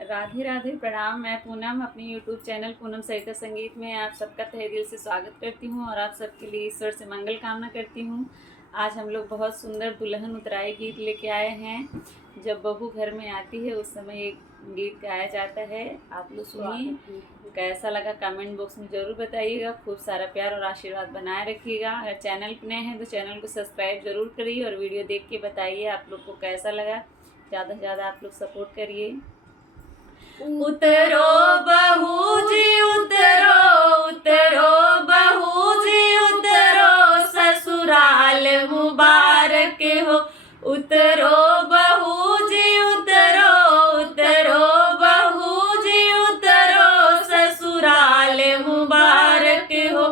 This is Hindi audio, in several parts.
राधे राधे, प्रणाम। मैं पूनम अपने YouTube चैनल पूनम सरिता संगीत में आप सबका तहे दिल से स्वागत करती हूँ और आप सबके लिए ईश्वर से मंगल कामना करती हूँ। आज हम लोग बहुत सुंदर दुल्हन उतराई गीत लेके आए हैं। जब बहू घर में आती है उस समय एक गीत गाया जाता है। आप लोग सुनिए, कैसा लगा कमेंट बॉक्स में ज़रूर बताइएगा। खूब सारा प्यार और आशीर्वाद बनाए रखिएगा। अगर चैनल पर नए हैं तो चैनल को सब्सक्राइब ज़रूर करिए और वीडियो देख के बताइए आप लोग को कैसा लगा। ज़्यादा से ज़्यादा आप लोग सपोर्ट करिए। उतरो बहू जी उतरो, उतरो बहू जी उतरो, ससुराल मुबारक हो। उतरो बहू जी उतरो, उतरो बहू जी उतरो, ससुराल मुबारक हो।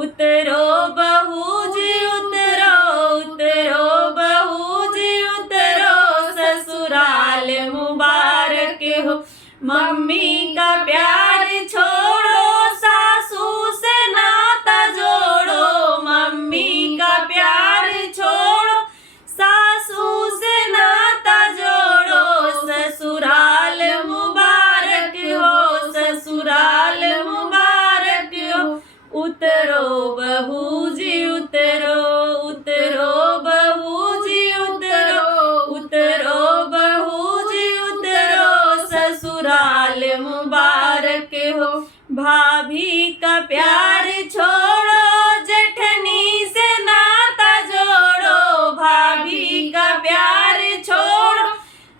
उतरो बहू जी उतरो, उतरो बहू जी उतरो, ससुराल मुबारक हो। मम्मी का प्यार छोड़ो, सासू से नाता जोड़ो। मम्मी का प्यार छोड़ो, सासू से नाता जोड़ो। ससुराल मुबारक हो, ससुराल मुबारक हो। उतरो बहू जी उतरो, उतरो बहू जी उतरो, उतरो बहू जी उतरो, ससुराल मुबारक हो। भाभी का प्यार छोड़ो, जेठनी से नाता जोड़ो। भाभी का प्यार छोड़ो,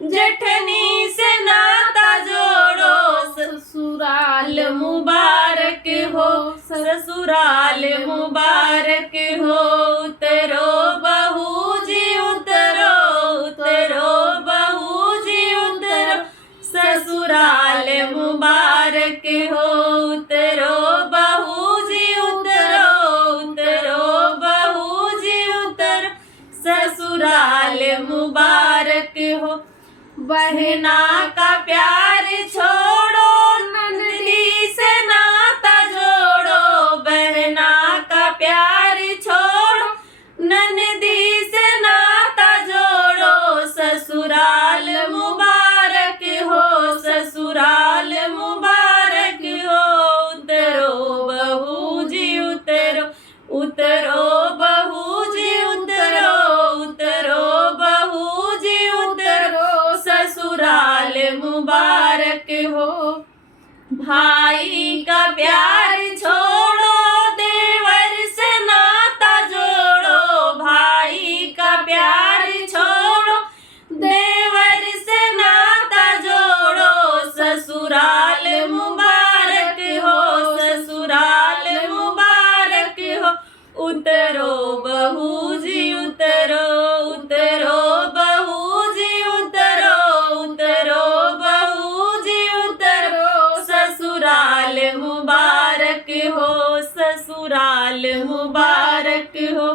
जेठनी से नाता जोड़ो। ससुराल मुबारक हो, ससुराल मुबारक हो। उतरो बहू जी उतरो, उतरो बहू जी उतरो, ससुराल मुबारक हो। उतरो बहू जी उतरो, उतरो बहू जी उतरो, ससुराल मुबारक हो। बहना का प्यार छोड़ो, नंदी से नाता जोड़ो। बहना का प्यार छोड़ो, नंदी से नाता जोड़ो। ससुराल मुबारक हो, ससुराल मुबारक हो। उतरो बहू जी उतरो, उतरो बहू जी उतरो, उतरो बहू जी उतरो, ससुराल मुबारक हो। भाई का प्यार छोड़ो, देवर से नाता जोड़ो। भाई का प्यार छोड़ो, देवर से नाता जोड़ो। ससुराल मुबारक हो, ससुराल मुबारक हो। उतरो बहू जी उतरो, उतरो बहू जी उतरो, उतरो बहू जी उतरो, ससुराल मुबारक हो, ससुराल मुबारक हो।